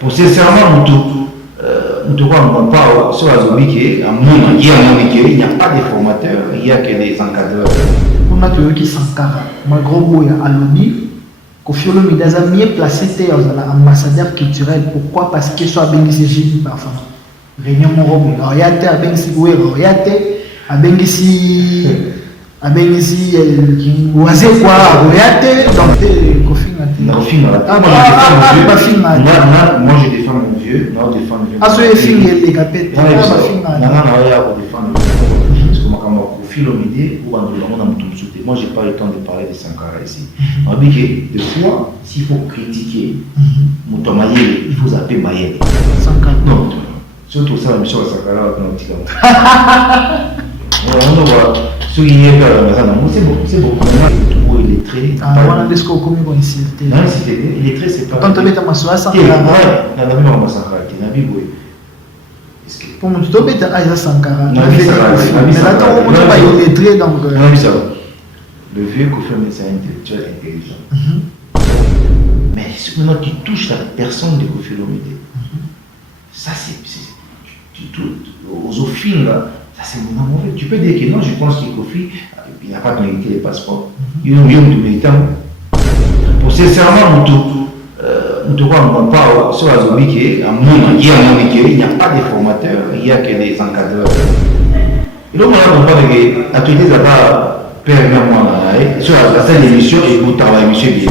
Pour sincèrement, il n'y a pas de formateurs, il n'y a que des encadreurs. On a qui s'encadrent. Ma gros boy à l'ONU, Koffi Olomide a mieux placé ambassadeur culturel. Pourquoi? Parce que soit bénéficié parfois. Réunion Morobo, Royate, à Bensi Goué, Royate, à Bensi. Abenisi Oisé quoi, Royate, donc Koffi moi je défends mon vieux, non défends mon vieux. Ah, ce film est capé. Non, Koffi Olomide ou moi j'ai pas le temps de parler de Sankara ici. On dit que des fois, s'il faut critiquer Moutamaye, il faut zapper Maye. Sankara. Non, surtout ça, la mission de Sankara, c'est bon. Il est très. Voilà, est-ce qu'on commet bon ici? Non, il est très séparé. Quand on est à Massoua, Sankara. Pour moi, tu dois être à Sankara. Mais là, on va y être très donc. Le vieux Koffi Olomide, c'est un intellectuel intelligent. Mais maintenant, tu touches la personne de Koffi Olomide. Ça, c'est. Aux films, là. Ça c'est mauvais. Tu peux dire que non, je pense que Koffi, il n'a pas mérité les passeports. Il a mérité. Pour sincèrement, il n'y a pas de formateurs, il n'y a que des encadreurs. Et donc, on a parlé de l'atelier d'abord, père et moi, sur la scène d'émission, et vous travaillez, monsieur Bié.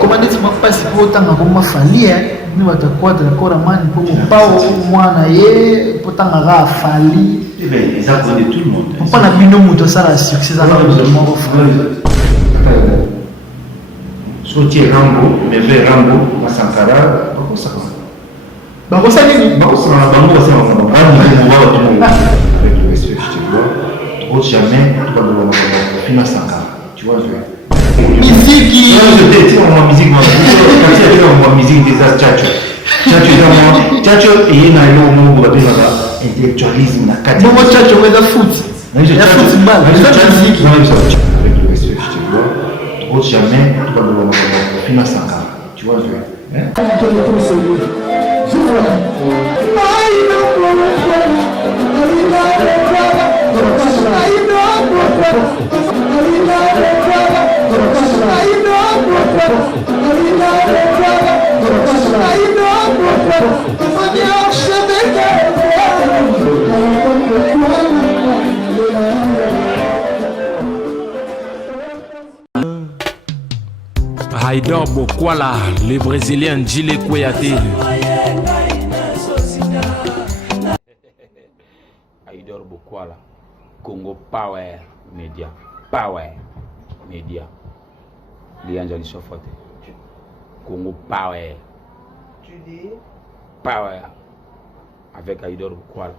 Comment est-ce que passe pour autant comme fali nous va te quadre coraman pour pas moi na ye pour tant à fali les accords de tout le monde on pas la bino moto ça la succès ça va mon sortir Rambo mais vers Rambo à Sankara pourquoi ça bah ça dit bah ça avec le respect je te vois trop jamais tu vas devoir finir Sankara tu vois musique qui musique des Tchatcho et na yo mo ba bela intellectualisme na kati bon Tchatcho mais da foot il y a football avec le respect je te vois trop jamais tu vas devoir finir Sankara tu vois Haïdor Bokwala, le Brésilien Djile Kouyaté. Haïdor Bokwala, Congo Power Media. Power Media. Lianjali Sofote. Congo Power. Tu dis Power. Avec Haïdor Bokwala.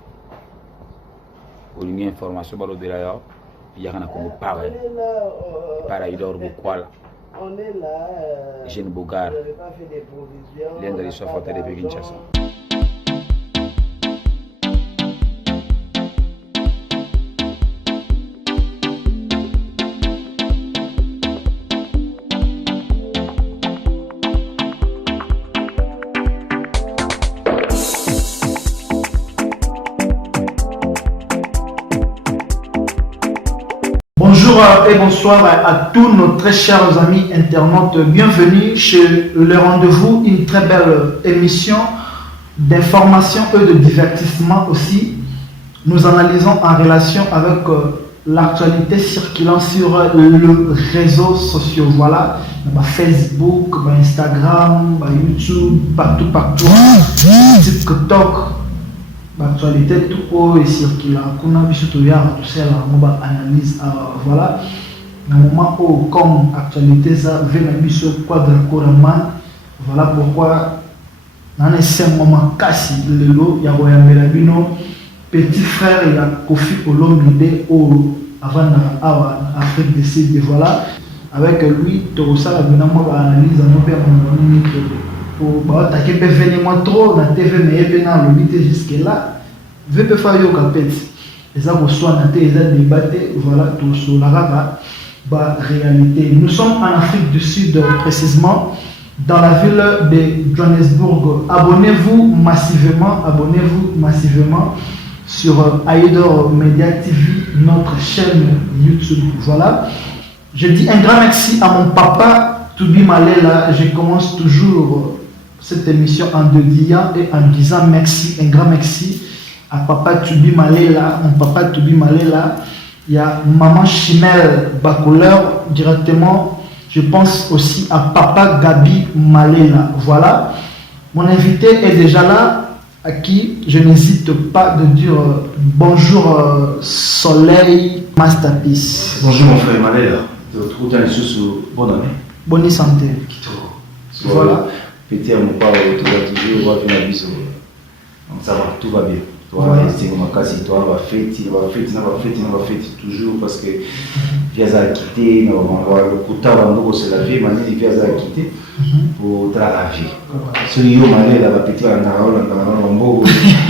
Pour une information, il y a un Congo Power. Par Haïdor Bokwala. on est là. Jeune Bogar. Vous n'avez pas fait des provisions. L'Indre Sofote de Kinshasa. Bonjour et bonsoir à tous nos très chers amis internautes. Bienvenue chez le rendez-vous, une très belle émission d'information et de divertissement aussi. Nous analysons en relation avec l'actualité circulant sur le réseau social. Voilà, Facebook, Instagram, YouTube, partout, TikTok. L'actualité tout haut et circulaire. Qu'on a vu surtout hier, tout ça, la analyse. Voilà. Dans le moment où, comme actualité, ça vient la mission Quadra Koraman. Voilà pourquoi, dans les 5 moments cassés, le lot, il y a Royamélabino, petit frère, il y a Koffi Olomide, avant l'Afrique du Sud. Voilà. Avec lui, tout ça, la analyse, on peut pour attaquer venir trop na TV mais bien le limite jusque là veut faire yo capet et ça reçoit na télé ça débattre voilà tout sur la rara réalité. Nous sommes en Afrique du Sud, précisément dans la ville de Johannesburg. Abonnez-vous massivement sur Aïdor Media TV, notre chaîne YouTube. Voilà. Je dis un grand merci à mon papa Toubi Malela. Je commence toujours cette émission en dédiant et en disant merci, un grand merci à papa Toubi Malela, mon papa Toubi Malela. Il y a maman Chimel Bacouleur directement. Je pense aussi à papa Gabi Malela. Voilà. Mon invité est déjà là, à qui je n'hésite pas de dire bonjour Soleil Masterpiece. Bonjour mon frère Malela. Je te retrouve dans les sous bonne année. Bonne santé. Voilà. Petit à mon père, tu vas toujours voir la vie. Donc ça va, tout va bien. Toi, c'est comme un cas, toi, on va fêter, toujours parce que viens à quitter, on va le quota, on va se laver, maintenant il vient à quitter pour travailler. Celui qui est là, petit à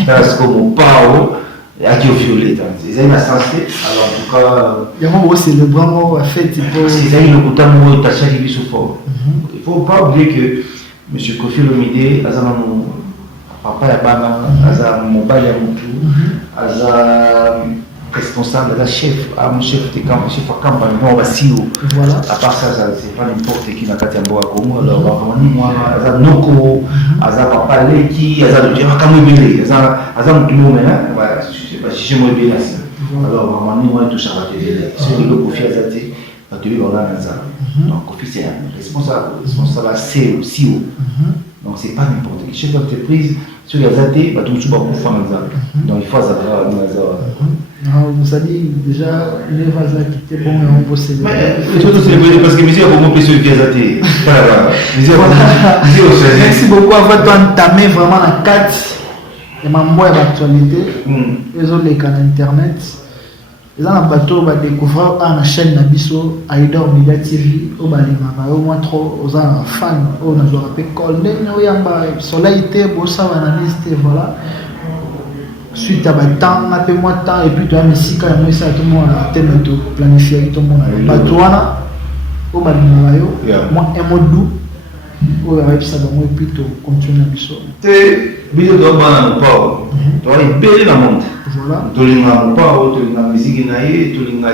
parce que mon père a qui au violet. C'est une sensé, alors en tout cas. Il y a un célébrant à fête. C'est le quota, on va t'acheter du fort. Il ne faut pas oublier que M. Kofi Olomide a papa ya bana aza mobile ya mutu aza responsable aza chef de campagne on va sio voilà à part ça c'est pas n'importe qui na kati ya mboka Congo alors vraiment moi aza noko aza papa leki aza le dire comme bébé aza mutu mona voilà je sais pas si moi bien là alors vraiment moi tout ça va te dire c'est le Kofi azati va te dire là ça donc Kofi c'est responsable c'est aussi donc c'est pas n'importe qui chef d'entreprise sur les athées bah tout le monde va donc il faut savoir vous avez déjà les vases qui étaient bons et on peut célébrer parce que monsieur a beaucoup plus sur les athées merci beaucoup avant d'entamer vraiment la 4 et ma moi d'actualité les autres les canaux internet les gens bateau va découvrir la chaîne Nabiso Aïdor Media TV au Balimama au moins trop aux fans au Nazo rappelé Colden au Yamba Soleil Té Bossa Vananiste voilà suite à temps un peu moins de temps et puis tu as mis si quand même ça tout le monde a thème de planifier tout le monde Batouana au Balimama moi un mot doux au Yamba ça va moi et puis tu continues Nabiso Biso do bana no pau. To ai belle na monde. Voilà. To linga no pau, to linga musique na ye, to linga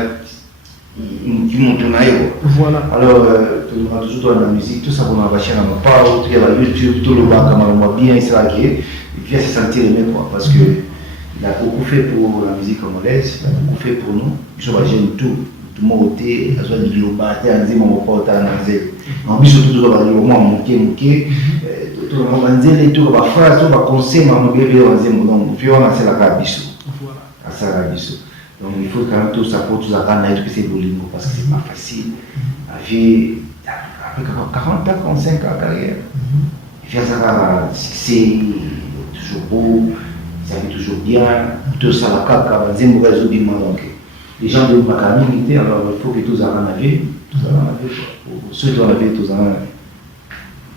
intimuto na yo. Voilà. Alors to linga toujours na musique, tout ça on va chercher no pau, tu vas YouTube, tout le bas comme bien ça qui il vient se sentir aimé quoi parce que il a beaucoup fait pour la musique congolaise, il a beaucoup fait pour nous. Ils sont jeunes tout le monde était à soit du global, à dire mon pau ta na zé. En plus tout le monde moi moké tout le monde tout va faire tout va conseiller mon bébé on dit donc puis on a c'est la cabisso voilà à ça la cabisso donc il faut quand même tout ça pour tout ça quand même que c'est bolingo parce que c'est pas facile avec après 40 ans 45 ans carrière il fait ça c'est toujours beau ça fait toujours bien tout ça la caca on dit mon réseau du monde donc les gens de ma communauté alors il faut que tout ça en avait ceux qui en avaient tout ça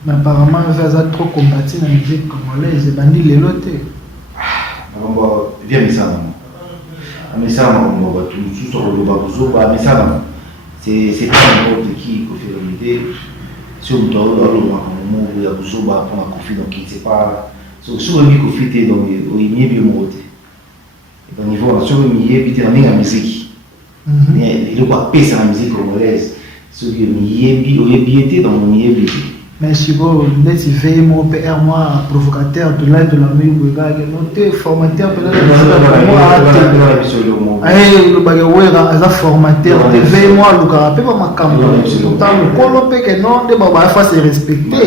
mais apparemment, vous avez trop combattu la musique congolaise et bandit les lotés. Viens, mais ça, mais ça, tout sur le bas, mais ça, c'est pas n'importe qui fait l'idée. Si on doit il y a besoin pour la conflit, donc il ne sait pas. Sur le conflit, donc il y a bien monté. Donc il faut sur le milieu, puis il y a la musique. Il doit pas payer la musique congolaise. Sur le milieu, il y a bien dans le milieu. Mais si vous êtes veillé, mon PR, moi, provocateur, de l'aide de la musique, vous avez formateur, peut-être. Le bagage, il formateur, veille-moi, le carapé, ma caméra. Pourtant, le colopé, que non, des babas, il faut se respecter.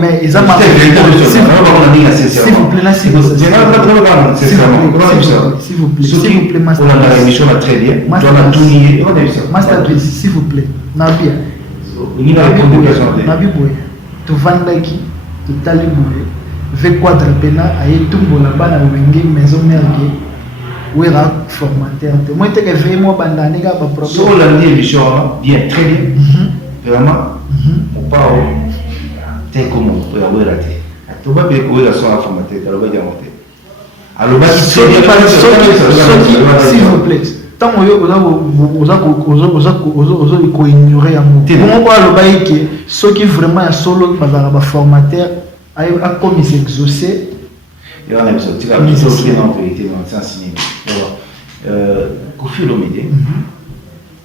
Mais ils ont marqué. S'il vous plaît, s'il vous plaît, on a la émission très bien. Masterpiece, s'il vous plaît. Nabia. Nabi Boy. Tu vandaki, tu taliboué. Ve quadre pena, aye tumbo la bana wenge, maison mergue. Ouera formateur. Moi, tu es moi bandane, gars, pas problème. Sur la émission, bien, très bien. Vraiment, mon pao, t'es comment, tu as raté. Tu vas bien courir la son formateur, tu vas bien monter. Alors, s'il vous plaît, tant que vous ignorer ceux qui vraiment solo formateur a commis s'exaucer. Et on a besoin de la vérité dans le sens cinéma. Kofi Olomide,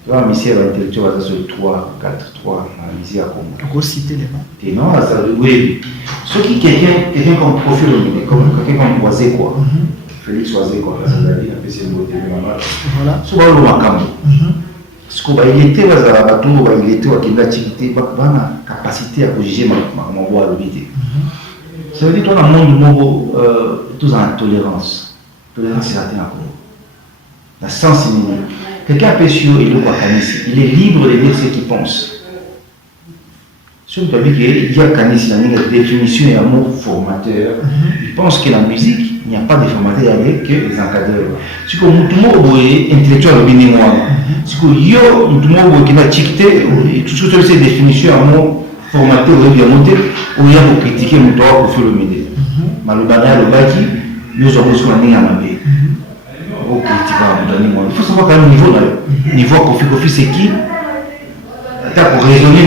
tu vois, monsieur l'intellectuel va sur 3, 4, 3, analyser à comment. Tu peux citer les noms. Et non, ça, oui. Ceux qui, quelqu'un comme Kofi Olomide, comme quelqu'un comme Oisé quoi, Félix Oisé quoi, ça l'a dit, après c'est le mot de voilà. Souvent, le Makambo. Parce qu'il était, il était, il a activité, il a une capacité à juger ma voix à l'obéité. Ça veut dire que dans le monde, tous en tolérance. Tolérance, c'est la terre. La sensibilité. Quelqu'un peut sur il est libre de dire ce qu'il pense. Si on peut dire qu'il y a une définition et un mot formateur, il pense que la musique, il n'y a pas de formateur avec que les encadreurs. Si vous avez un intellectuel au Béninois, si vous avez un étiqueté, toutes ces définitions, un mot formateur ou bien monté, ou il y a pour critiquer le droit pour faire le médier. Malobana, le baki, nous avons besoin d'un amabé. Il faut savoir qu'à un niveau, niveau Kofi, c'est qui? Pour raisonner,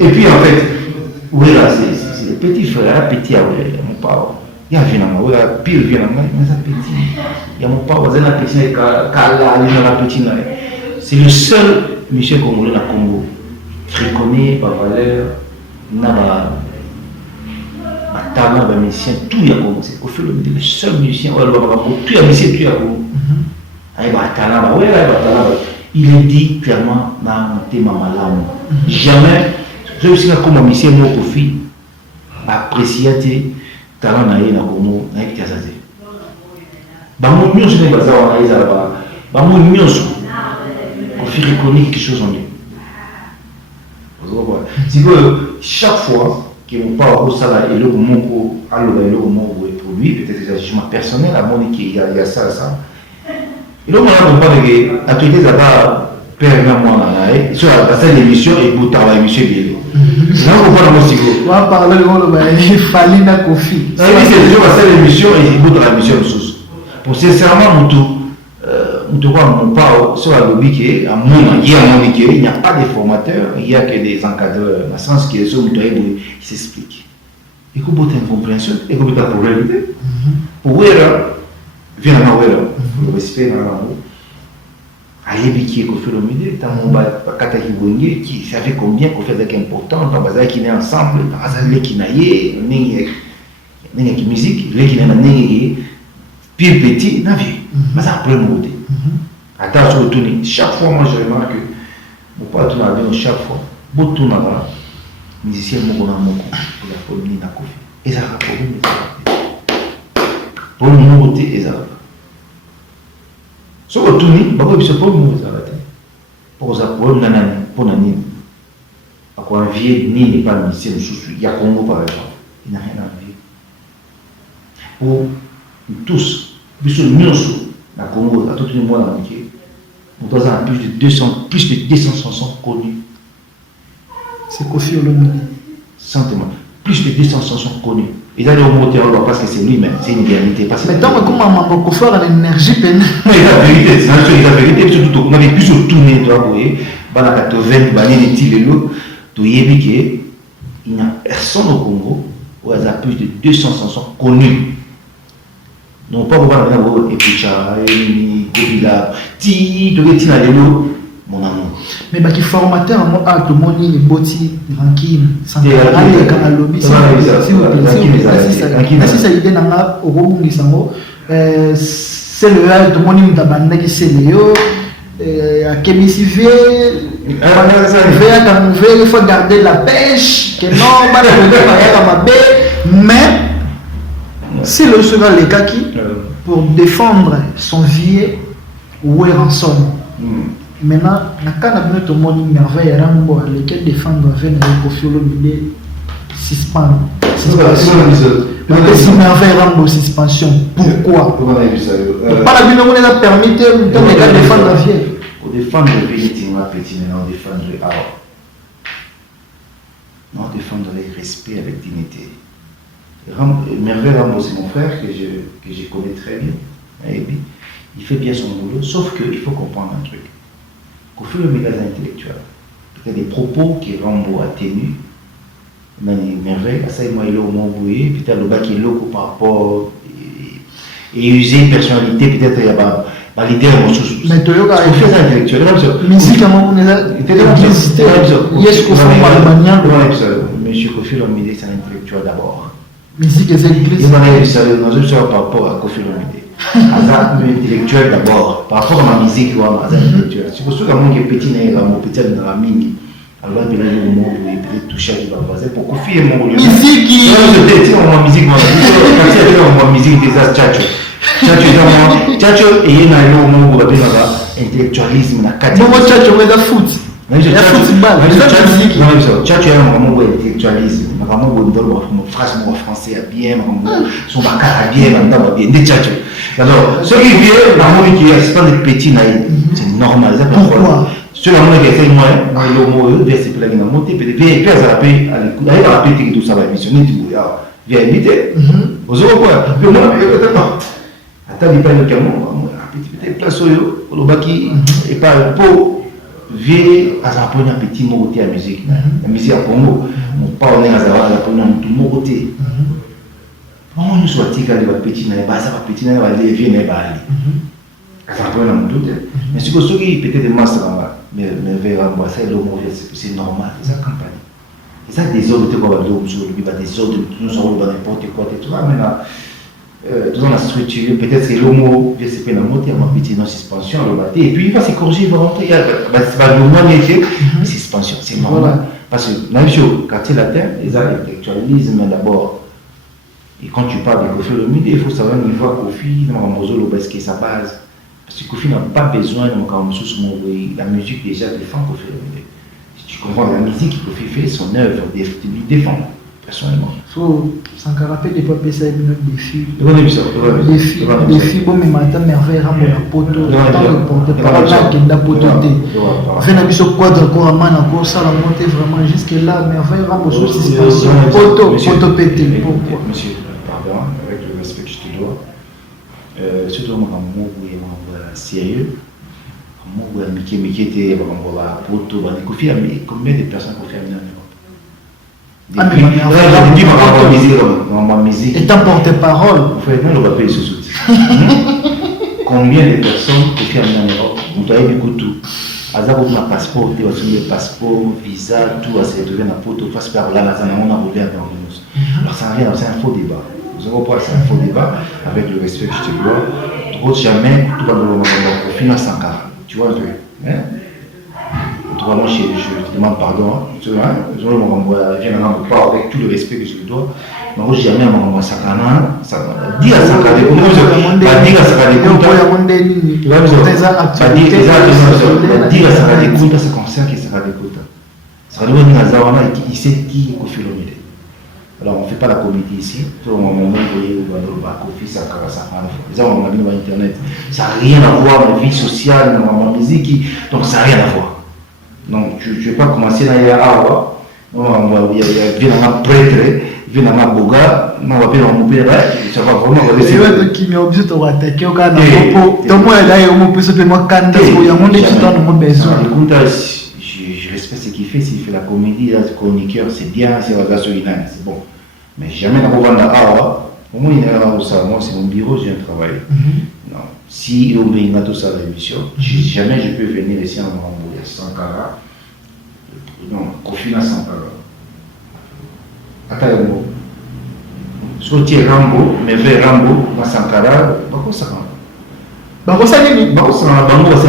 et puis en fait, oui, là, c'est le petit frère, petit, mon père. Il y a un pire, il y a un petit. Il y a mon père, il y a un petit, c'est le seul monsieur congolais dans le Congo qui reconnaît ma valeur, ma talent, ma musicien, tout y a Congo. C'est Kofi Olomide, le seul musicien, tout y a musicien, tout y a Congo. Il y a talent, il est dit clairement dans le thème malam. Jamais, je suis comme un musicien, mon Kofi, apprécié tes talents dans le Congo, dans le Tiazazé. Bamou mieux sur les bazars, on a les alabas. Bamou mieux sur. Kofi reconnaît quelque chose en lui. C'est que chaque fois que mon père au salaire et le mot pour lui, peut-être un jugement personnel, à mon équipe, il y a ça. Et là, on a compris que l'actualité, ça va perdre moi sur la salle d'émission et pour travailler, monsieur Bielé. Là, on va parler de on va parler de Falina Kofi. C'est toujours la salle d'émission et pour travailler, monsieur Bielé. Pour sincèrement, mon père, sur la lobby qui est à mon il n'y a pas de formateurs, il n'y a que des encadreurs, dans le sens que les hommes qui s'expliquent. Et que vous avez une compréhension, et que vous avez une réalité. Pour vous, viens à le respect dans l'amour. Aïebiki et Kofi Olomide, qui savait combien qu'on fait avec important, dans le qui est ensemble, dans le qui naïe, qui musique, le qui est pire petit, n'a vie. Mais ça peut monter. Attention au tourner. Chaque fois, moi je remarque que mon père tourne avec chaque fois. Bon tourne là, musicien mon pour la commune n'a Kofi. Et ça va pour le monde et ça va. Si on tourne, il faut que pour le monde ça va. Pour ça, pour nanani, pour nani. À quoi un vieux ni n'est pas musicien il y a Congo par exemple. Il n'a rien à vivre. Pour tous, puisque nous sommes dans le Congo, à tout le monde dans le métier, nous avons plus de 200 chansons connues. C'est Kofi Olomide. Sentiment. Plus de 200 chansons connues. Et là, on monte en parce que c'est lui-même, c'est une réalité. Mais tant que comment on faire l'énergie peine. Mais la vérité, c'est la vérité, surtout, on avait plus tourné, tu vois, vous voyez, dans la 80, dans les Tivélo, tu y il n'y a personne au Congo où il y a plus de 200 chansons connues. Non pas voir la et puis Gobila, mon amour. Mais qui formateur à tout le monde il est boti tranquille sans aller à lobby si ça idée n'a au rebond sango c'est le gars tout le monde d'abandonner qui c'est Léo à Kemisivé il faut garder la pêche que non pas de mais c'est le second les gars qui pour défendre son vie ou est rançon. Maintenant, quand on a tout le monde une merveille, lequel défendre avec Kofi Olomide suspension. Si merveille Rambo suspension, pourquoi? Pas la vie on a permis de défendre la vie. Pour défendre le pays, on défendre le art. On défendre le respect avec dignité. Merveille Rambo, c'est mon frère que je connais très bien. Et puis, il fait bien son boulot, sauf qu'il faut comprendre un truc. Kofi Olomide est intellectuel. Peut-être des propos que Rambo a tenus, Merveille, ça il m'a eu au mot bouillé, peut-être le bac est loco par rapport et user une personnalité, peut-être il y a l'idée de ressources. Mais tu as fait ça intellectuel. musique à mon yes, Monsieur Kofi Olomide, c'est un intellectuel d'abord. Musique est l'église. Il y a par rapport à Kofi Olomide. Un intellectuel d'abord. Par rapport à ma musique, il y a un intellectuel. C'est pour ça que mon petit n'est pas mon petit dans la mine. Alors, il y a un moment où il peut toucher à la base. Pour Kofi et mon musique. Musique. On musique. On musique des as Tchatcho. Tchatcho et un moment où il y a intellectualisme. Moi, Tchatcho, on est dans foot. Il y a football. Tchatcho est un moment où intellectualisme. Vraiment, où on phrase français à bien, son bac à bien, bien, Tchatcho. Alors, ce qui vient dans mon qui est pas des petits naïfs, c'est normal. Pourquoi? Ceux qui ont été moins, le mot verset pour la guinée monter, puis bien à la paix, à la paix, tout ça va missionner, tu viens inviter. Vous avez quoi? Puis moi, attends, il parle de quel mot? Peut-être place au le baki, et pas pour vieillir à la première petit mot à la musique. La musique à Congo, mon pas on est à la première mot. On nous soit tigre de petit naïf, ça va petit naïf, va aller, viens naïf, va aller. Mais ce que ceux qui peut-être des masses, mais c'est le mot, c'est normal, c'est ça campagne. Et ça, des ordres, tu vois, des ordres, nous sommes n'importe quoi, tout ça, mais là, dans la structure, peut-être c'est l'homo, je sais pas, la montée, ma petite non-suspension, le battre, et puis il va se corriger, il va rentrer, c'est pas le moment métier, mais suspension, c'est normal. Parce que, même si au quartier latin, les arts intellectualisme d'abord. Et quand tu parles de Kofi Olomide, il faut savoir qu'il faut Kofi, parce que sa base. Parce que Kofi n'a pas besoin de la musique déjà défend Kofi Olomide. Si tu comprends la musique que Kofi fait, son œuvre, il défend personnellement. Ça me rappelle des fois ça une défi. Défi, bon mais maintenant Merveille Rambo la poto, porte-parole là qui n'a poto té. Fait na biso quadre ko amana ko ça la montée vraiment jusque là Merveille Rambo sur suspension poto pété. Pourquoi? Monsieur, pardon, avec le respect que je te dois. Surtout mon amour sérieux. Mon amour Mickey était la poto, Kofi combien de personnes Kofi a mis en Europe? Ma musique. Et ta porte-parole. On va payer ce soutien. Combien de personnes que tu as mis en Europe? On doit y beaucoup tout. Azar ou ma passeport, tu as soumis le passeport, visa, tout à se retrouver dans la pote, face par là, on a volé à Berlus. Alors ça rien, c'est un faux débat. Vous avez pas, c'est un faux débat, avec le respect que je te dois. Trop jamais, tout va nous finir sans cas. Tu vois un peu. Moi, je demande pardon. Je avec tout le respect que je lui dois. Moi, je jamais à Sakana. Dis à Sakana. Dis à Sakana. C'est comme ça qu'il sera découvert. Ça doit dire il sait qui est Kofi Olomide. Alors, on ne fait pas la comédie ici. Tout le monde Kofi Sakana. On a mis sur Internet. Ça n'a rien à voir avec la vie sociale, dans la musique. Donc, ça n'a rien à voir. Donc, tu ne veux pas commencer à y aller. Il y a un prêtre, il y a un boga, il y a un père, ça va vraiment. C'est vrai qu'il m'a obligé de attaquer au Canada. Donc, moi, là, on peut se faire moi candidat, il y a mon étudiant dans mon besoin. Je respecte ce qu'il fait, s'il fait la comédie, le chroniqueur, c'est bien, c'est la gasoline, c'est bon. Mais jamais dans le Rwanda, au moins, il y a ça. Moi, c'est mon bureau, j'ai un travail. Si on met tout ça à l'émission, jamais je peux venir ici en Rambo, Sankara. Non, Kofina Sankara. Attends, Soutier Rambo, mais vers Rambo, Sankara, pourquoi ça va? Pourquoi ça n'est pas? Pourquoi ça va? Pourquoi ça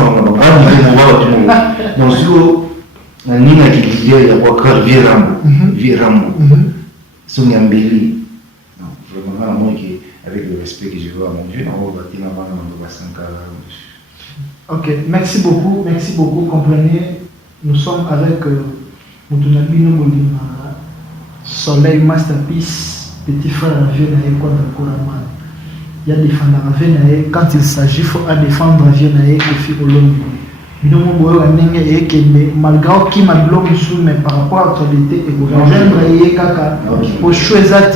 va? Donc, si on a une qui dit, il y a quoi vieux Rambo, son Yambeli. Non, vraiment, moi qui avec le respect que je veux à mon Dieu, on va bâtir avant de Sankara. Ok, merci beaucoup. Comprenez, nous sommes avec Moutounabino Molima, Soleil Masterpiece, petit frère vieux naïe quoi dans Koraman. Il y a défendre la vie quand il s'agit, il faut défendre la vie naïe Kofi Olomide. Nous malgré qui m'a bloqué sous mais par rapport à l'actualité et pour rejoindre kaka pour choisir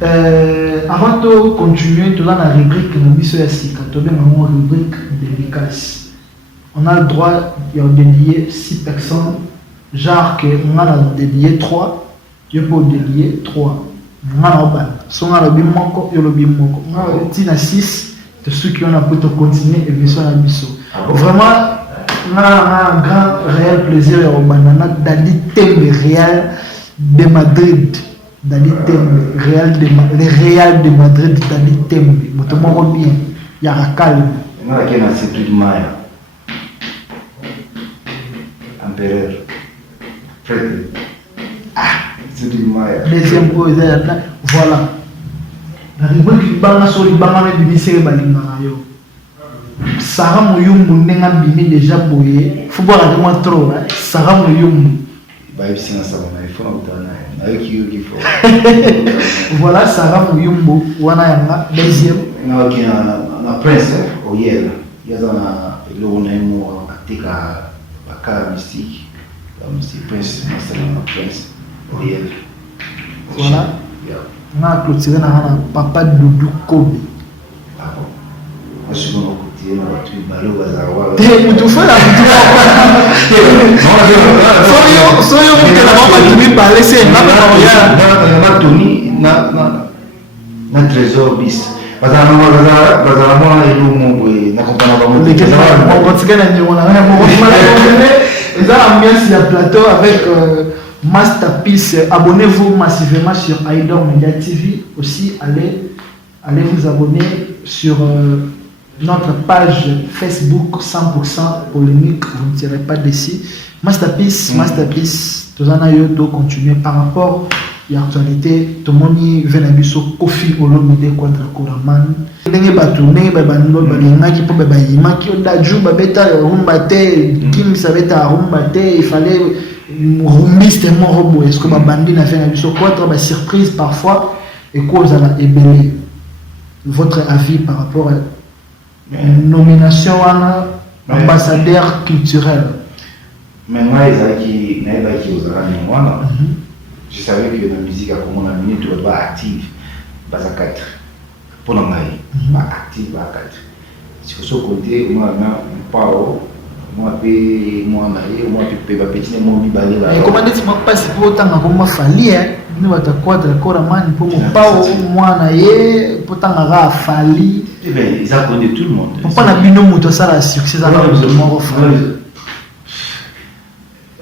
Avant de continuer, tu as la rubrique de rubrique dédicace. On a le droit de dédier 6 personnes. Genre que on a dédié 3, je peux dédier 3. On a son a le bimoko, il le bimoko. On a 6 de ceux qui ont un peu continuer et bien à biso. Vraiment, on a un grand réel plaisir au banana d'aller thème réel de Madrid. D'aller thème réel de le Real de Madrid d'aller thème. Motomo bien, il y a un calme. On a qui a c'est plus Maya. Empereur. C'est du Maya. Deuxième point, voilà. La rubrique banga sur les bangas de ministère balinga yo. Sarah Mouyumbu n'enga bimi déjà boyé. Faut boire à moi trop. Sarah Mouyumbu. Bah il s'y en savait, il faut en avec qui faut. Voilà Sarah Mouyumbu. Wana yanga deuxième. On a qui un prince au Yel. Il y a dans le Onaimo Atika Baka mystique. C'est prince, c'est un prince au Yel. Voilà. On a clôturé dans papa Doudou Kobe. Ah bon. Moi je suis dans le côté, on va tuer Balo Bazawa. T'es tout fait là, soyons que la maman qui parler, c'est une maman. Tony, na trésor bis. Bazala moi et nous na comprendre pas mon on continue à dire on a ambiance à plateau avec Masterpiece. Abonnez-vous massivement sur Aidor Media TV. Aussi, allez vous abonner sur notre page Facebook 100% polémique. Vous ne tirez pas d'ici. Masterpiece, tout ça, doit continuer par rapport à l'actualité. Tout le monde vient à Bisso Kofi Olomide contre Koraman. Ndenge batu ndenge babando balingaki po babayimaki odaju babeta rumba te kim sabeta rumba te il fallait rumbiste moko boye est-ce que babandi na fait na biso quoi ba surprise parfois et cause à la ébélé. Votre avis par rapport à nomination wana ambassadeur culturel? Mais moi ils aux wana je savais que la musique a comme on a minute tu dois active basa 4 pour la maille active à 4 si vous côté moi pas moi marié moi petit moi bibalé et comment dire moi pas si pour autant comme fali nous va te quadre corps man pour mon pas moi na ye pour tant ra fali et bien ils accordent tout le monde pourquoi na bino moto ça la succès ça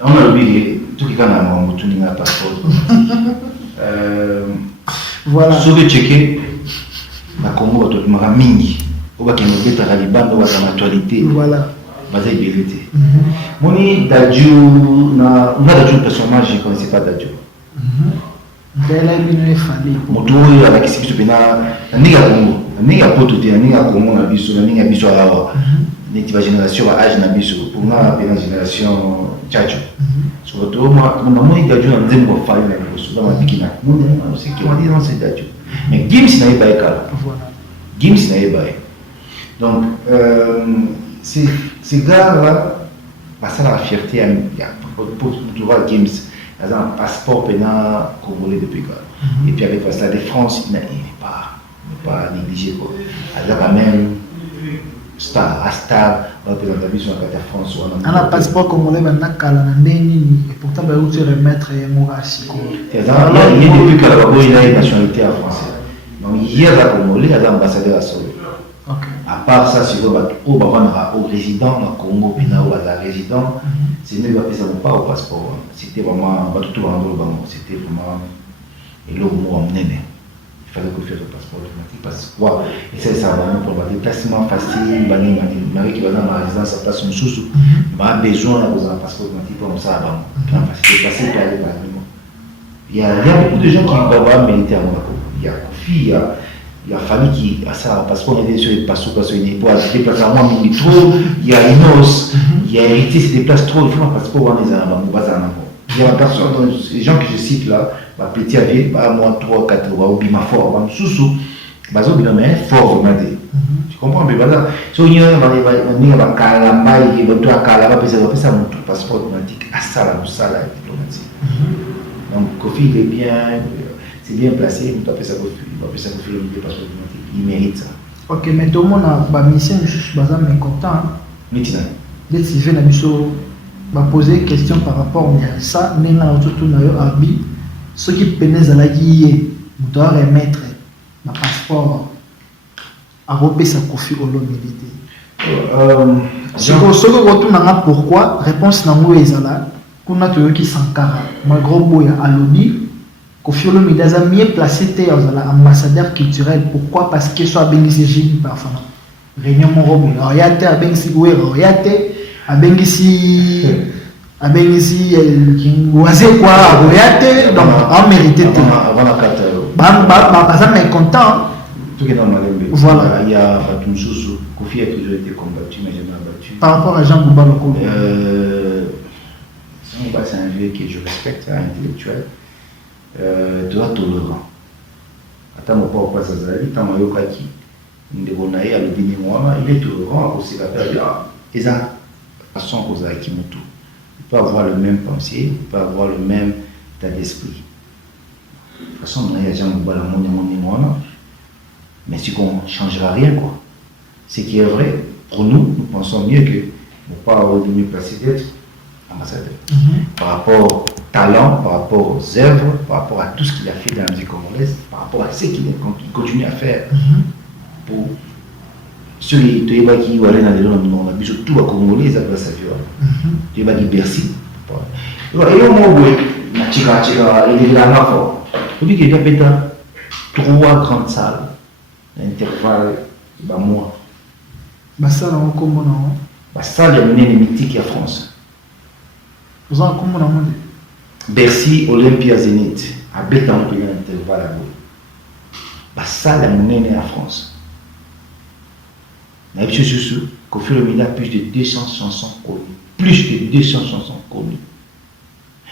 on a oublié tout qui quand on a tout n'a passeport voilà ce que checker na Congo to mara mingi oba kemo beta kalibando wa dans l'actualité voilà basé vérité moni Dadju na Dadju personnage je connaissais pas Dadju bela bino fali moto avec ce que tu pena ninga Congo ninga poto te ninga Congo na biso awa neti génération à âge na biso pour moi la génération tchatcho surtout moi moni Dadju na nzembo fali na biso dans ma bikina moni c'est qui on dit dans c'est Dadju mais Gims n'a pas école. Gims n'a pas. Donc, ces gars-là, passent à la fierté pour voir Gims. Ils ont un passeport pénal congolais depuis quoi. Et puis avec la Stade de France, il n'est pas négligé. Ils ont quand même star, représentatif sur la carte de France. On a un passeport congolais, on a et pourtant, on va remettre Mourachi. Il y a depuis qu'il a une nationalité en français. Donc, il y a un Congolais, il y a un ambassadeur à Solo. À part ça, si vous avez au résident au Congo, puis là, résident, c'est ne pas au passeport. C'était vraiment, c'était vraiment, et là, on il fallait que faire le passeport automatique parce que quoi, et ça vraiment pour le déplacement facile, Marie qui va dans ma résidence, ça passe une sous, il a besoin d'un passeport automatique pour ça, déplacer pour aller par il y a beaucoup de gens qui vont militer à Monaco. Il y a Kofi, il y a Fanny qui a ça parce qu'on est sur les passeaux parce qu'il y a des déplacements trop, il y a Inos, il y a Héritier se déplace trop, il faut un passeport on les a il y a personne, les gens que je cite là, petit avion, moi 3, 4, ou bima fort, sous-sous, mais fort vraiment. Tu comprends mais voilà, si on y a un calama, il va tout calama, puis ça va faire mon passeport automatique à ça là, diplomatique. Donc Kofi il est bien. c'est bien placé, on peut appeler ça Kofi Olomide parce qu'il mérite ça. Ok, mais tout le monde a une mission, je suis mécontent. Maintenant. Dès que Sylvain Nabiso m'a posé une question par rapport à ça, mais là, tout le Abi, ce qui pénètre à la guille, on doit remettre le passeport à repérer sa Kofi Olomide. Ce que retourne pourquoi, réponse n'a pas été là, qu'on a toujours qui s'encarre, malgré Boya Aloni. Kofi Olomide a mieux placé ambassadeur culturel. Pourquoi? Parce que soit bénéficié parfois. Réunion Morobo, Royate, à Bengisi Goué, Royate, à Bengisi, Oisé quoi, Royate, donc on méritait. Avant la carte. Par exemple, mécontent. Tout est dans ma langue. Voilà. Il y a Fatou Soussou, Kofi a toujours été combattu, mais jamais abattu. Par rapport à Jean Bouba Loko. C'est un vieux que je respecte, un intellectuel. Tu as tolérant. Attends, mon papa, ça s'arrête, tant que Yokaki, il est tolérant, aussi la période. Et ça, façon qu'on a qui tout. Il peut avoir le même pensée, il peut avoir le même état d'esprit. De toute façon, on a déjà un mais c'est qu'on ne changera rien, quoi. Ce qui est vrai, pour nous, nous pensons mieux que ne pas avoir de mieux placé d'être ambassadeur. Par rapport au talent, par rapport aux œuvres, par rapport à tout ce qu'il a fait dans la musique congolaise, par rapport à ce qu'il continue à faire pour ceux qui ont été dans le but surtout à Congolais, ils appellent ça viol. Tu vas dire Bercy. Et au moment où il est là, il dit qu'il y a peut-être 3 grandes salles, l'intervalle, bah moi. Bah ça, là, on comment non? Bah ça, il y a une mythique en France. Vous en comment non? Bercy, Olympia, Zénith, à Bétan, il y a un intervalle à bout. Bah ça, il y a une en France. Mais monsieur Kofi Olomide a plus de 200 chansons connues. Plus de 200 chansons connues.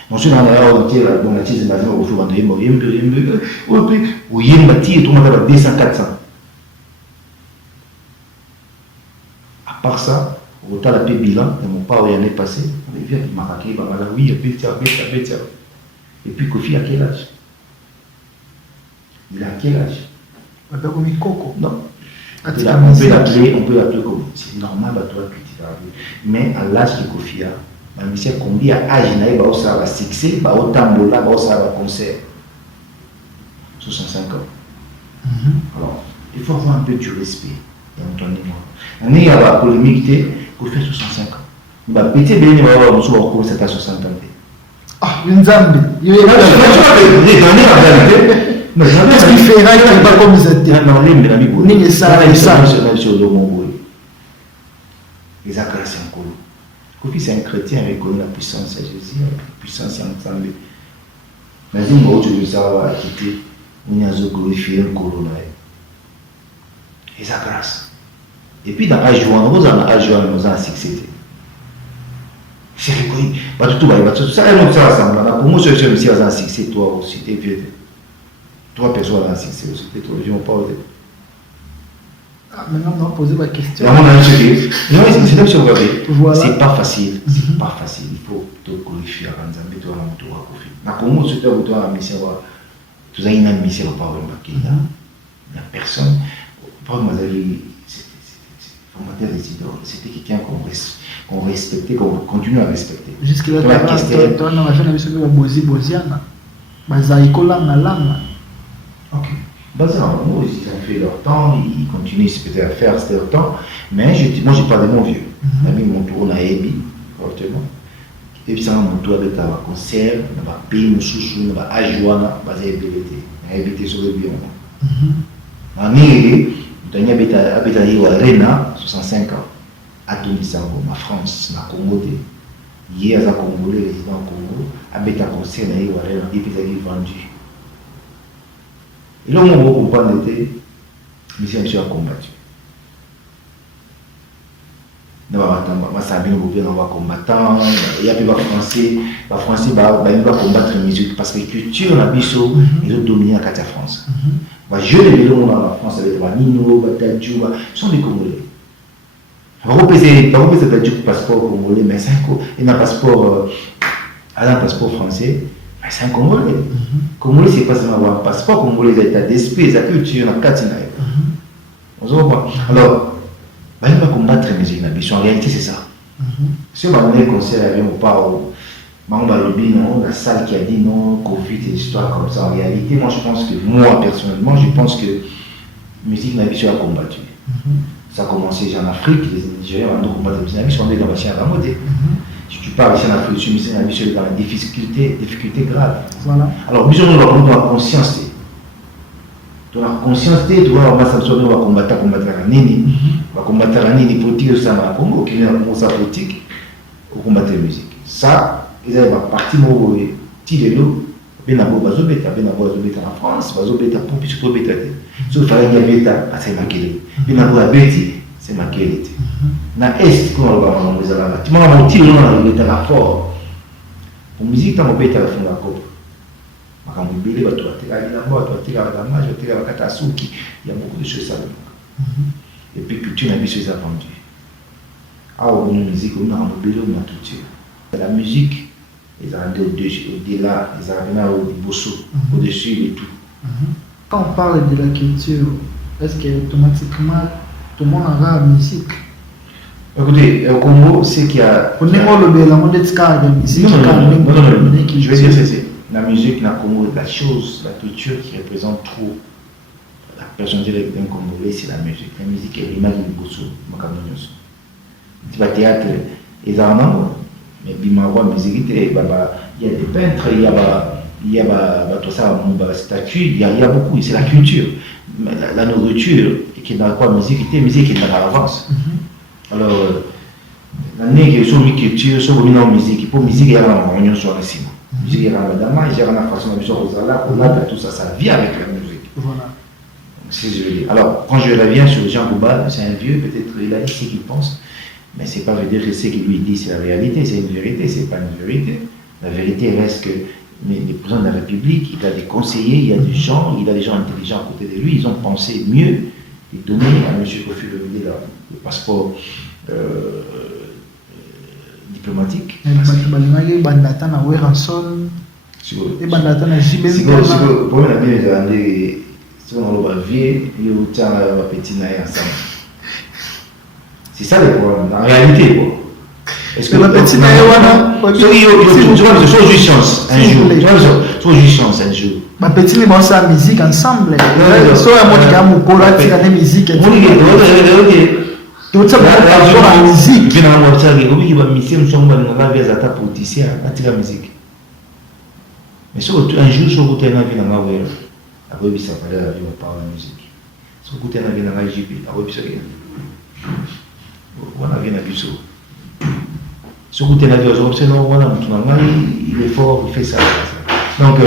Ensuite, on a orienté dans la tise de la vie au fur et à mesure. Au Yembati, tout le monde a 200-400. À part ça, au total, la paix bilan, et mon père y en est passé. On vient de Marrakech, il m'a dit oui, Bétia. Et puis Kofi, à quel âge? Il a quel âge? On peut comme Coco. Non. On peut l'appeler comme c'est normal à toi que tu t'arrives. Mais à l'âge que Kofi a, monsieur combien à âge il va aussi avoir succès, va autant de là, va aussi avoir concert. 65 ans. Alors, il faut avoir un peu du respect. Et entendez-moi. On est à la polémique, Kofi a 65 ans. Il va péter bien, il va avoir un soir au 60 ans. Ah, une zambe. Il est là. Non, qu'est-ce qu'il fait là? Il n'est pas comme ça. Non, ça. Les accords, c'est un colo. Kofi, c'est un chrétien reconnu la puissance de Jésus, la puissance de l'ensemble. Mais si moi, tu veux ça, quitter, on y a glorifié un colo là. Et sa grâce. Et puis, dans Ajuan, nous avons succédé. C'est reconnu. Ça, ça ressemble. Pour moi, je suis un succès, toi aussi, t'es vieux. 3 personnes dans 6, c'est trop, je ne vais pas oser. Ah, maintenant, on va poser ma question. Non, c'est là que je regarde. Voilà. C'est pas facile. C'est pas facile. Il faut te glorifier à Nzambe, toi, on te voit Kofi. Na Congo, c'est toi, toi, la mission, tu as une mission, pas vraiment. Il n'y a personne. Pour moi, c'était quelqu'un qu'on respectait, qu'on continue à respecter. Jusque-là, toi, on a fait la mission de Boziana. Ok. Ils ont fait leur temps, ils continuent peut-être à faire leur temps, mais moi j'ai parlé de mon vieux. J'ai mis mon tour dans Ebi, fortement. Et puis ça, mon tour avec un concert, dans un pays, dans un Ajuana, basé à Ebélité. On a habité sur le Bion. En Néré, on a habité à Rena, 65 ans, à Tunisango, ma France, ma Congo. Hier, à Congolais, résident au Congo, habité à concert dans Rena, et puis ils ont vendu. Et là, on va comprendre que monsieur a combattu. On va combattant, il y a des Français, ils vont combattre les musiques parce que la culture, la biso, ils ont dominé la France. Je les dans la France avec Nino, Tadjou, sont des Congolais. On va repéser Tadjou passeport congolais, mais il y a un passeport français. Mais c'est un Congolais. Congolais, c'est pas seulement avoir un passeport, Congolais, c'est l'état d'esprit, c'est la culture, la katina. On se voit. Alors, il va combattre la musique. En réalité, c'est ça. Si on va donner conseil à ou pas, la salle qui a dit non, Covid et des histoires comme ça, en réalité, moi, personnellement, je pense que la musique n'a pas combattu. Ça a commencé déjà en Afrique, les Nigériens ont combattu la musique, on est dans la chaîne à ramoter. Si tu parles ici en Afrique, tu es dans la difficulté grave. Voilà. Alors, nous avons la conscience. Dans la conscience, tu vois, on va combattre la nini. On va combattre la nini politique au Congo, qui est la politique, pour combattre la musique. Ça, ils avaient parti pour tirer l'eau. Ben abo bazobeta en France, bazobeta pour puisque pour beta. Sauf qu'il y a beta, c'est maquillé. Ben abo abeti, c'est maquillé. Na est qu'on va voir les alama. Tu m'as menti le nom de beta la fort. Pour musique tant beta la fond la coupe. Makambo bele bato atela ina mo bato atela la mage atela bakata suki, il y a beaucoup de choses ça. Et puis culture na biso ça vendu. Ah on musique on a un bele on a tout. La musique ils arrivent au-delà, ils arrivent au-dessus de tout. Quand on parle de la culture, est-ce qu'automatiquement tout le monde a la musique? Écoutez, au Congo, c'est qu'il y a. On est la musique. Je vais dire c'est la musique, la Congo, la culture qui représente trop la personnalité d'un Congolais, c'est la musique. La musique est l'image du Bosso, Makamonyoso. Le théâtre, ils en mais Bimawa musique, il y a des peintres, il y a tout ça, statue, il y a beaucoup, c'est la culture. La nourriture, qui n'a pas musique qui est dans l'avance. Alors, l'année qui est sur la culture, sur la musique, pour musique, il y a un réunion sur la cime. Musique, il y a un madama, il y a une façon de voir tout ça, ça vient avec la musique. Voilà. Alors, quand je reviens sur Jean Bouba, c'est un vieux, peut-être il a dit ce qu'il pense. Mais ce n'est pas veut dire que ce qu'il lui dit c'est la réalité, c'est une vérité, c'est pas une vérité. La vérité reste que les présidents de la République, il a des conseillers, il y a des gens intelligents à côté de lui, ils ont pensé mieux de donner à M. Kofi Olomide le passeport diplomatique. C'est ça le problème, en réalité quoi. Est-ce que soit jouissance un jour. Ma petite les sa musique ensemble. Soit moi qui a mon cola qui a musique. Tout ça pour la musique. Bien à moi ça qui va misser nous sommes dans la vie à ta politicien à la musique. Mais surtout un jour sur côté na vie na ngawe. Après ça parler la vie on parle de musique. Sur côté na vie na JP, après ça voilà, bien abusé. Sur le côté de la vie, il est fort, il fait ça. Donc,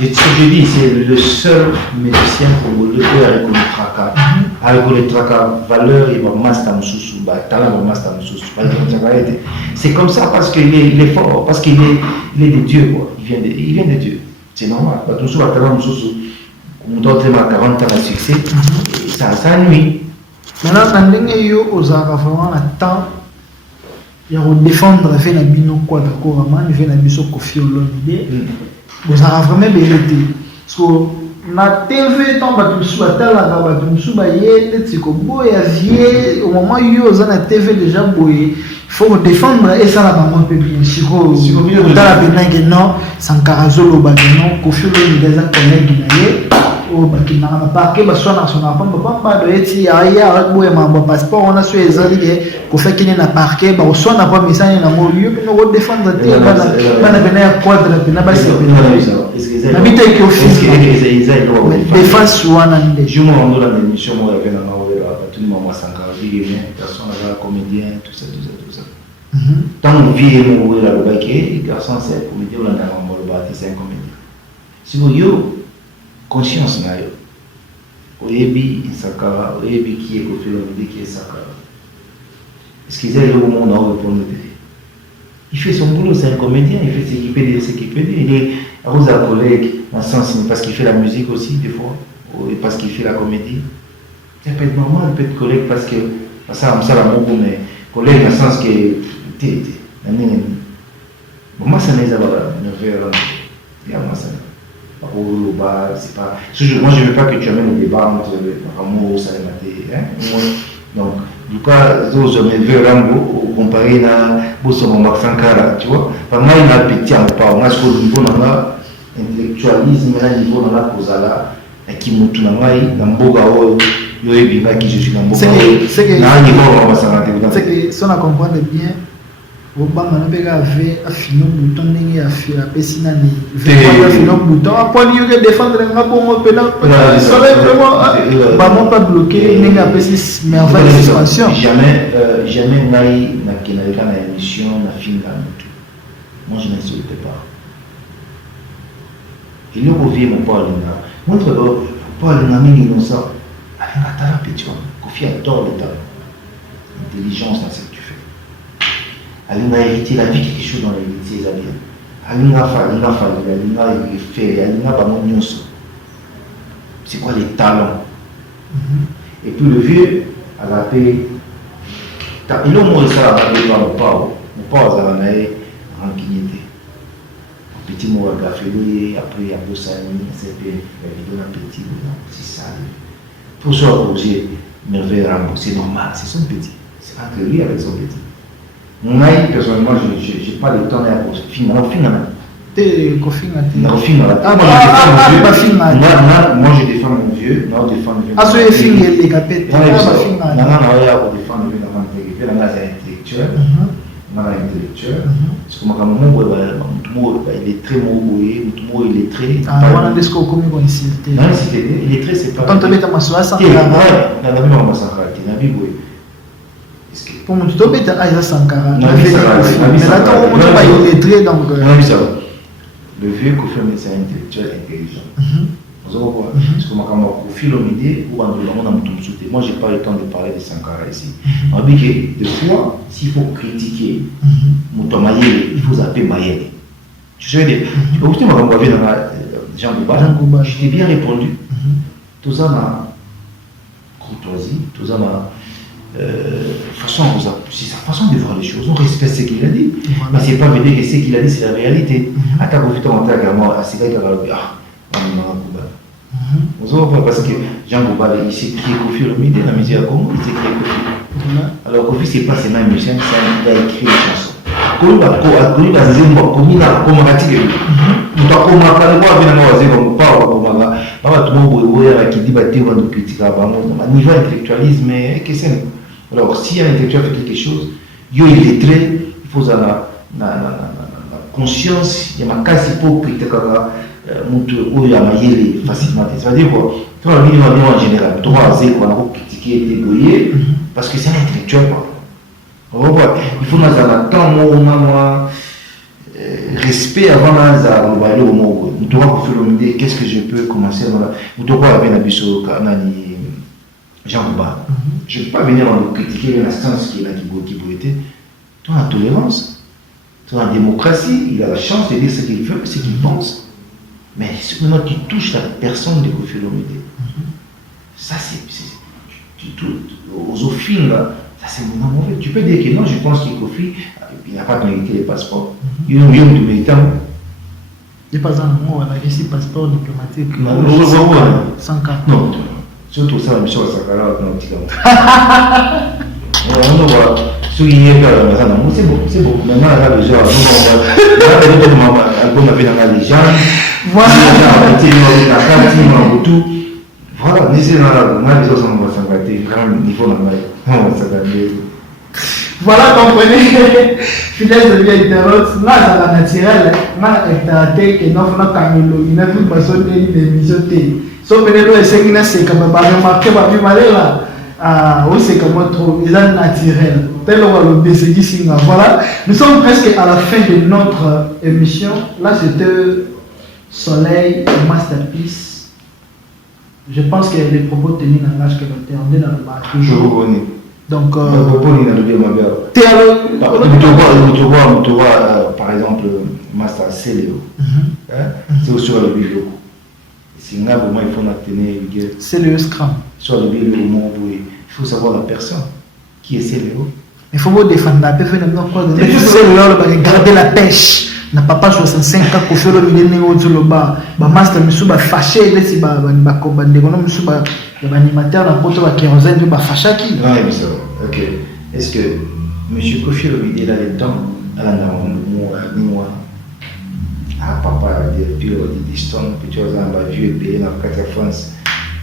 ce que je dis, c'est le seul musicien congolais qui a reconnu le tracas. A reconnu le tracas, valeur, il va master Moussoussou, talent va master Moussoussou. C'est comme ça parce qu'il est fort, parce qu'il est de Dieu, quoi. Il vient de Dieu. C'est normal. Moussoussou va talent Moussoussou. On doit être 40 ans de succès, ça nuit. Maintenant, ndenge yo ozaka vraiment le temps ya défendre fait na bino quoi d'accord man fait na biso Kofi Olomide ozaka vraiment belete so na TV tant batu subatala ka batu musuba yende tiko boya vie au moment yo oza na TV déjà boye il faut défendre et ça la bango peu bien siko dans la benange non Sankarazo ba non Kofi Olomide za collègue na ye o bakina na parquet basona sona pamba do eti ya boye mambo passeport on a sur ezali ko fait qu'il na parquet ba sona pas message na mo lieu que no défendre te bana bena quadre na ba se na bita ki office défense wana nde jumo ndo la émission mo ya na mawela tout le monde Sankara bien personne là comédien tout ça tant on vit mo la ba ki garçon c'est comédien on a mambo ba c'est un comédien si vous yo conscience na yo oyebi Sankara oyebi qui est Kofi Olomide qui est Sankara est-ce qu'ils aient le moment où on répondre il fait son boulot c'est un comédien il fait ce qu'il peut dire il est à vos collègues dans le sens parce qu'il fait la musique aussi des fois ou parce qu'il fait la comédie il peut être normal il peut être collègue parce que ça me la mot mais collègue dans le sens que moi ça n'est pas Il y a moi ça. C'est pas. Moi, je ne veux pas que tu amènes le débat entre Ramon et Salemate. Donc, du coup, je veux Rambo comparé à Bossomba Sankara, tu vois. Moi, il m'a pété en part. Moi, je crois que niveau dans l'intellectualisme, niveau dans la cause là, qui m'a tout dans Mboga, qui je suis dans Mboga. C'est que si on a compris bien. Obama avait affiné le bouton et a fait la piscine. Il a affiné le bouton. Après, il y a défendre le rapport au pénal. Le soleil vraiment pas bloqué. Il y a une merveille de suspension. Jamais n'a émission n'a fini dans tout. Moi, je n'insulte pas. Il y a revient mon Paul Lina. Montre Paul Lina, mais innocent. Avec un talent petit, Kofi adore le talent. Intelligence dans ce que tu fais. Elle a hérité la vie quelque chose dans l'héritier Isabelle. Elle a fait, elle a pas mon c'est quoi les talents? Et puis le vieux, elle a payé. Il a moins ça à la mon père, elle a ranquinité. Un petit mot à gaffelé, après il y a Bossani, c'est bien, il y a un petit, c'est ça. Pour ça, pour dire, merveille Rambo, c'est normal, c'est son petit. C'est entre lui avec son petit. Moi, personnellement, je n'ai pas le temps pour finir. Moi, je défends mon vieux. Ah, ce est fini, les capés. Non, intellectuel. Parce que il est très mauvais, il est très. Ah, on a des scores comme il non, il est très, c'est pas. Quand on met à ma soie, ça pour moi, tu es à Sankara. Mais là, on va y lettrer donc. Le vieux Kofi c'est un intellectuel intelligent. Parce que moi, je n'ai pas le temps de parler de Sankara ici. Des fois, s'il faut critiquer il faut zapper Mayele. Tu sais, Jean Gouba, je t'ai bien répondu. Tout ça m'a courtoisie, tout ça m'a. C'est sa façon de voir les choses. On respecte ce qu'il a dit, mais c'est pas me dire que ce qu'il a dit c'est la réalité. Attends, vous faites en à à Sida qui a parce que Jean Gouba, il s'est créé Kofi Olomide, la musique à Congo, il s'est créé Kofi. Alors Kofi, c'est pas seulement un musicien, il a écrit des chansons. Kofi, il a dit niveau intellectualisme, alors si un intellectuel fait quelque chose, il est lettré, il faut la conscience, il y a ma casse hypocrite où il y a facilement. C'est-à-dire quoi, tu vas venir en général, tu vas critiquer, débrouiller, parce que c'est un intellectuel. Il faut temps respect avant nous devons faire l'idée qu'est-ce que je peux commencer nous devons avoir un abisso Jean Gouba. Je ne peux pas venir critiquer l'instance qui est là qui était. Tu as la tolérance, tu as la démocratie, il a la chance de dire ce qu'il veut, ce qu'il pense. Mais maintenant tu touches la personne de Kofi Olomide. Ça c'est aux films là. Ça c'est mauvais. Tu peux dire que non, je pense que Kofi, il n'a pas mérité les passeports. Il y a du méritant. Il n'y a pas un mot, on a ici passeport diplomatique. Non, sans carte. Non, surtout ça, M. Sakara, on voit. Ce qui est c'est bon. Maintenant, on a déjà. On a fait dans les gens. Voilà, mais c'est là, on a besoin de s'engager, vraiment, niveau normal. Voilà, comprenez, fidèles de vie internaute, là, c'est la naturelle, là, c'est que nous avons Camilo, il a vu personne de l'émission. Sauf que nous essayons c'est comme remarquer, là, c'est comme trop, il est naturel. Tel le BCG voilà, nous sommes presque à la fin de notre émission. Là, c'était Soleil, Masterpiece. Je pense que les propos tenus dans l'âge que l'on était dans le bar. Je vous connais. Donc, par exemple, Master Célio. C'est aussi le vidéo. C'est là vraiment il faut maintenir rigueur. C'est le Scrum. Sur le vidéo, il faut savoir la personne qui est Célio. Il faut vous défendre la personne. Il faut garder la pêche. na papa 65 ans Koffi Olomide ndenge ozoloba ba master misu ba fâché lesi ba ndeko no misu ba animateur na poto ba kérosène ba fâchaki. Non, mais ça. OK. Est-ce que monsieur Koffi Olomide il a le temps à la moi ah papa des distants que tu as un vieux pays dans la France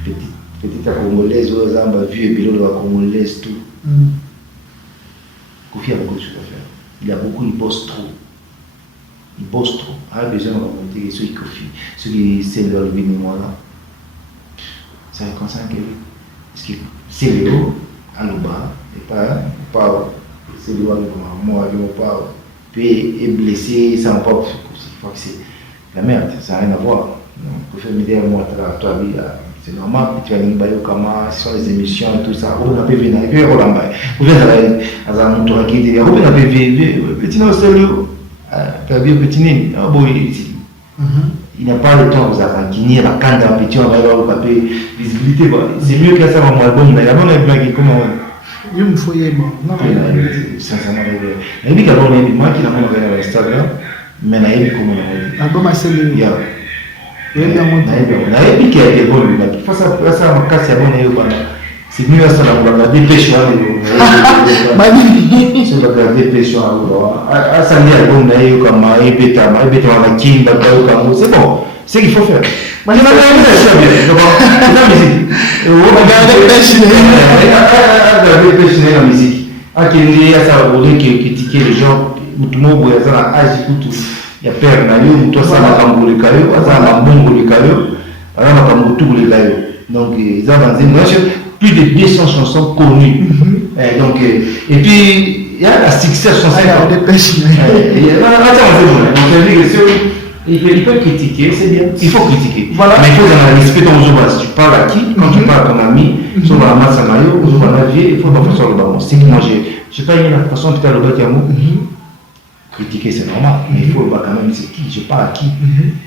petite congolaise aux amba vieux pays de la congolaise tout. Koffi a beaucoup de choses à faire. Il a beaucoup, il bosse trop. Il bosse trop. Il a besoin de remonter ceux qui Koffi, ceux qui c'est leur mémoire là. Ça fait comme ça que parce que c'est Léo à l'Oba et pas c'est Léo à l'Oba moi je pas puis est blessé ça va pas faut que c'est la merde ça n'a rien à voir. Koffi me dire moi toi c'est normal que tu as une baille comme sur les émissions et tout ça on a pas vu n'arriver Rolamba on vient à un moteur qui dit on a pas vu petit non c'est Léo t'as vu petit né ah bon il n'a pas le temps de guigner la canne d'un petit, on va avoir le papier, visibilité. C'est mieux que ça, mon album, mais d'abord, on a blagué comment. Il me faut y aller. Non, sincèrement, il dit qu'abord, on a dit, moi qui l'ai envoyé à Instagram, mais on a dit comment on a dit. L'album a scellé. Il y a. Il y a bien monté. On a dit qu'il y a des bons, mais face à ma casse, il y a bon, c'est mieux à ça, on va dépêcher. Magnifique. C'est la dépêcher. À ça, il y a bon, on a eu comme un ébéta, la king, c'est bon. C'est ce qu'il faut faire. Mais il y a la musique. Regardez la musique. À qui ça va critiquer les gens, tout le monde est dans l'âge, il y a peur, toi ça va camboler le caillou, ça va camboler le caillou, ça va camboler tout le caillou. Donc, ils ont dans une plus de 200 chansons connues. Donc, et puis, il y a la succès chanson. Il peut critiquer, c'est bien. Il faut critiquer. Voilà. Mais il faut respecter ton jour. Si tu parles à qui, quand tu parles à ton ami, sur la masse à maillot, sur la vie, il faut pas faire ça le ballon. C'est que moi, je n'ai pas eu la façon de faire le bâtiment. Critiquer, c'est normal, mais il faut quand même c'est qui, je parle à qui.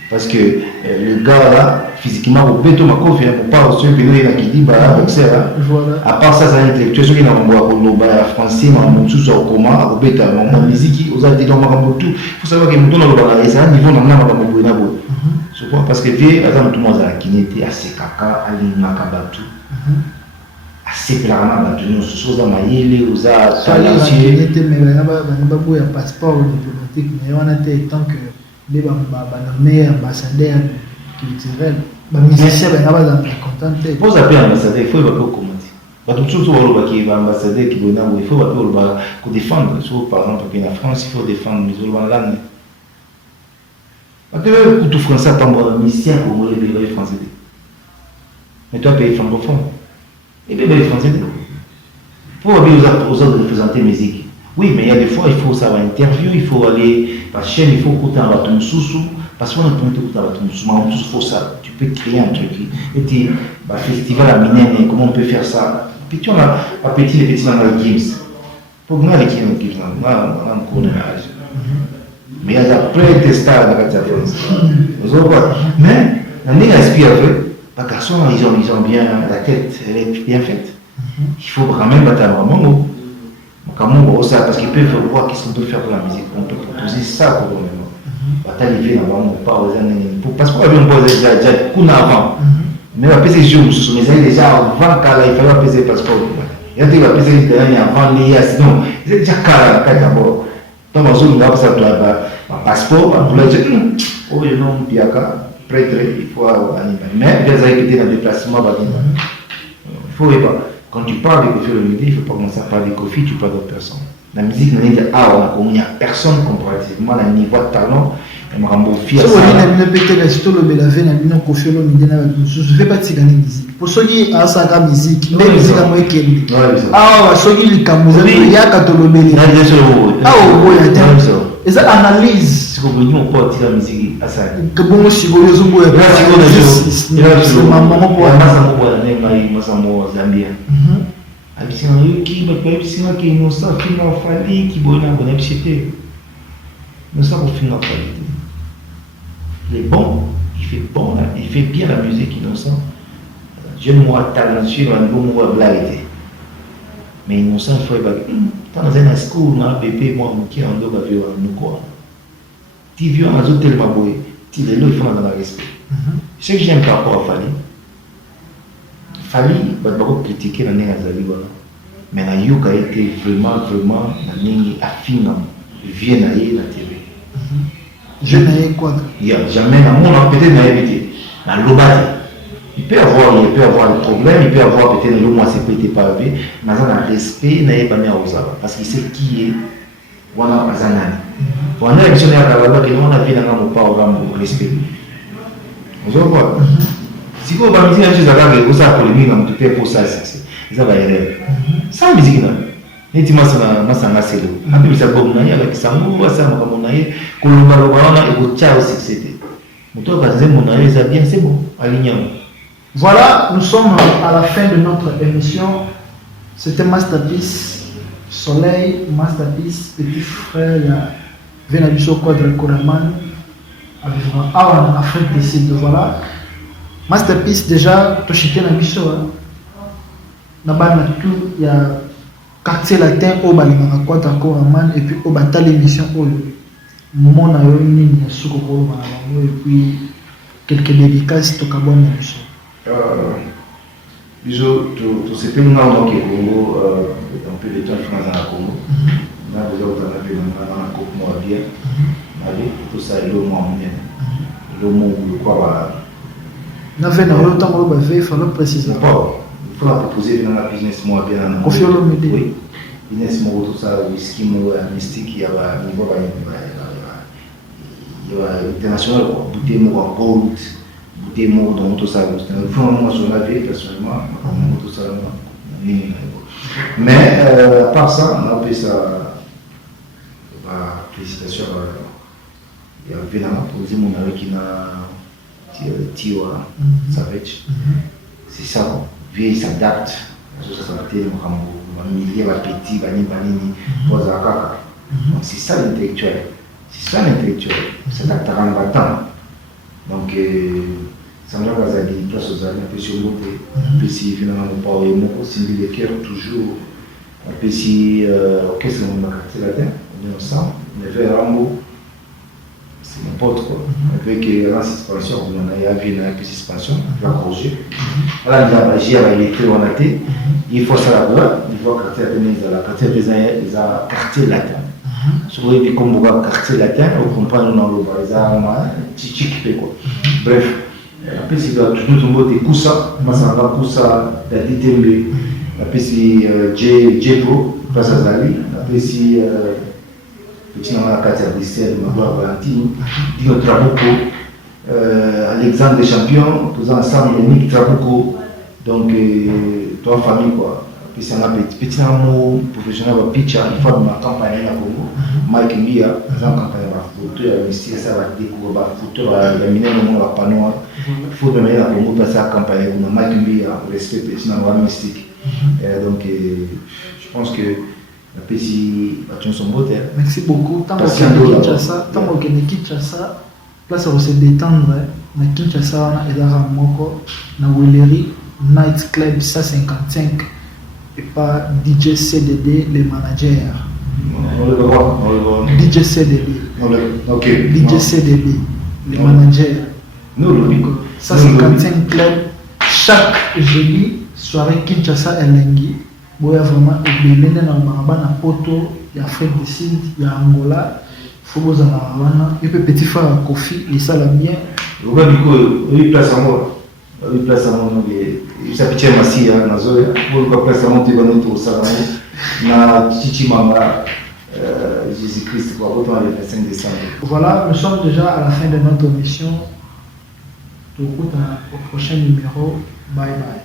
Parce que le gars là, physiquement, au béton, ma confiance, on parle sur le pays qui dit, bah, boxer là. À part ça, c'est un intellectuel, ceux qui n'ont pas français, mais tout ça, comment, au béton, ma musique, aux artistes, tout. Il faut savoir que nous donnons c'est un niveau dans la je crois, parce que puis, par exemple, tout le monde a qui était assez caca, à l'inakabatu. Assez clairement, nous sommes dans ma yéle, aux arts, talentueux. Mais il y a un passeport diplomatique, mais on a été tant que les meilleurs ambassadeurs culturels, les musiciens, ils sont contents. Il faut appeler ambassadeur, il faut commenter. Tout ce qui est ambassadeur qui il faut défendre. Par exemple, en France, il faut défendre les langues. Parce que tout français, pas moi, musicien, pour les français. Mais toi, pays francophone. Et bien, les Français, il faut aller aux autres représenter musique. Oui, mais il y a des fois, il faut savoir interview, il faut aller par chaîne, il faut écouter un bâton sous-sous. Parce qu'on a pas écouter un bâton sous-sous, mais il faut ça. Tu peux créer un truc. Et tu vas festival à Minene, comment on peut faire ça? Puis tu as un petit, les petits dans le Gims. Pour moi, les Gims, on a un cours de mariage. Mais il y a plein de stars dans la France. Mais, on est inspiré avec. Les garçons, ils ont bien la tête, elle est bien faite. Il faut quand même battre un moment. Parce qu'ils peuvent voir qu'est-ce qu'on peut faire pour la musique. On peut proposer ça pour le moment. Bataille les avant, pas aux années. Parce qu'on avait déjà avant. Mais on a pesé jours, mais ça déjà avant il fallait peser le passeport. Il y a des gens qui peser avant les sinon, ils étaient déjà calés d'abord. Donc, on a ça un passeport, on a dit, oh, je n'ai pas prêtre, il faut animer. Mais les activités dans le déplacement, il faut quand tu parles de Koffi Olomide, il ne faut pas commencer à parler de Koffi, tu parles d'autres personnes. La musique, il n'y a personne comparativement à un niveau de talent. Je ne vais pas te gagner musique. Pour ceux qui ont sa musique, mais musique à moi qui est. Ah, ceux qui ont la musique, il y a qu'à te l'obéir. Ah, oui, il y a et ça analyse. C'est comme nous on peut tirer la musique à ça. Que bon si vous les oubliez. Là si vous les oubliez. Là si vous maman pour la masse pour la nema massa mo Zambia. Abisi na qui ba ba abisi na qui nous ça qui n'a fallu qui bona bonne cité. Nous ça pour finir qualité. Il est bon, il fait bon, il fait bien la musique innocent. Jeune moi talentueux dans un bon moi blague. Mais innocent il faut pas dans un school, un bébé, moi, qui en doit vivre nous quoi. tu viens à l'hôtel Maboé, tu es là, il faut dans le respect. Ce que j'aime par rapport à Fali, il va critiquer la Néazali, mais la Yoka a été vraiment, la Néni affine, il vient à la TV. Je n'ai quoi? Il n'y a jamais dans le monde, peut-être dans l'évité, dans l'obadi. Il peut avoir des problèmes, il peut avoir peut-être le mois c'est pété par lui, mais dans le respect, il pas mis à Osaba, parce qu'il sait qui est. Voilà, Azanani. Pour un actionnaire à la loi, on a vu dans le pas au respect. Vous voyez? Si vous avez dit un chose à la règle, vous avez polémique dans tout pour ça, ça va y aller. Sans musique, non. Et tu m'as dit, c'est un assez lourd. Après, ça va vous naïr avec ça, vous voyez ça, vous naïr, que le ballon et vous tchao, c'est. Mais toi, quand vous avez ça bien, c'est bon, alignant. Voilà, nous sommes à la fin de notre émission. C'était Masterpiece Soleil, Masterpiece Petit Frère, Venabiso Quadre Koraman, en Afrique du Sud. Voilà. Masterpiece déjà, tu chiqué na biso. Là-bas, il y a quartier latin au Balimaka Quadre Koraman et puis au Batal émission au moment où il y a Soukoko et puis quelques dédicaces au Cabon na biso. Bisous, tout ce que nous avons au Congo, un peu de temps dans le Congo. On a besoin de faire un couple moins bien. Tout ça est le moins bien. Le mot de quoi on avait dans le temps où il fallait préciser. Il faut la proposer dans la business moins bien. Oui, business moins tout ça, whisky moins mystique, il y a un niveau international, bouteille moins gold. Des mots dans tout ça. Moi, je l'avais personnellement, tout ça. Mais à part ça, on a fait ça. Félicitations. Il y a Vénama, pour dire mon ami qui n'a Tiwa, Savage. C'est ça, il s'adapte. Ça s'adapte, il y a petit, banini, c'est ça l'intellectuel. C'est ça l'intellectuel. C'est s'adaptera en battant. Donc, ça me donne des places aux amis, un peu sur l'autre, un peu si finalement on parle de mots, si le cœur toujours, un peu si, ok, c'est mon quartier latin, on est ensemble, on est vers Rambo, c'est mon pote quoi. Avec la suspension, on a eu une suspension, on va corriger. Voilà, il a agi à l'électrique en athée, il faut ça là-bas, il faut quartier latin, la quartier des quartier latin. Sur les comme quartier latin, on comprend dans le bas, les armes, chichi quoi. Bref. Après, si tu as toujours des Koussa, Masanga Koussa, Daditembe, après, si Djebo, Place Azali, après, si petit nom à la carte d'Estelle, Magloire Valentine, Dino Trabuco, Alexandre des Champions, tous ensemble, Yannick Trabuco, donc, trois familles quoi. Puis c'est un petit nom professionnel de pitch, il faut ma campagne à Congo, Mike Mbia, dans la campagne de photo, il ça va découvrir la photo, la mine au monde, la panneau, il faut donner à Congo passer à la campagne, Mike Mbia, respect petit nom mystique. Donc, je pense que la petite bâtiment sont beaux. Merci beaucoup. Tant que Kinshasa, place où se détendre, na Kinshasa, on est dans Moko, na Willery, Night Club 155. Et pas DJ CDD, les managers. On le voit. DJ CDD. Ok. DJ CDD, les managers. Nous, 155 clubs. Chaque jeudi, soirée Kinshasa et Lengi. Vous avez vraiment oublié na poto, il y a Afrique du Sud, il y a Angola. Il faut vous en avoir. Et puis petit frère Kofi, et ça l'a bien. Vous voyez, il place à moi. Il place à moi. Il s'appelle Massi, Nazoya. Pour place à moi, tu vas nous trouver ça. Na Chichi Mama, Jésus-Christ, pour autant le 25 décembre. Voilà, nous sommes déjà à la fin de notre émission. Au prochain numéro. Bye bye.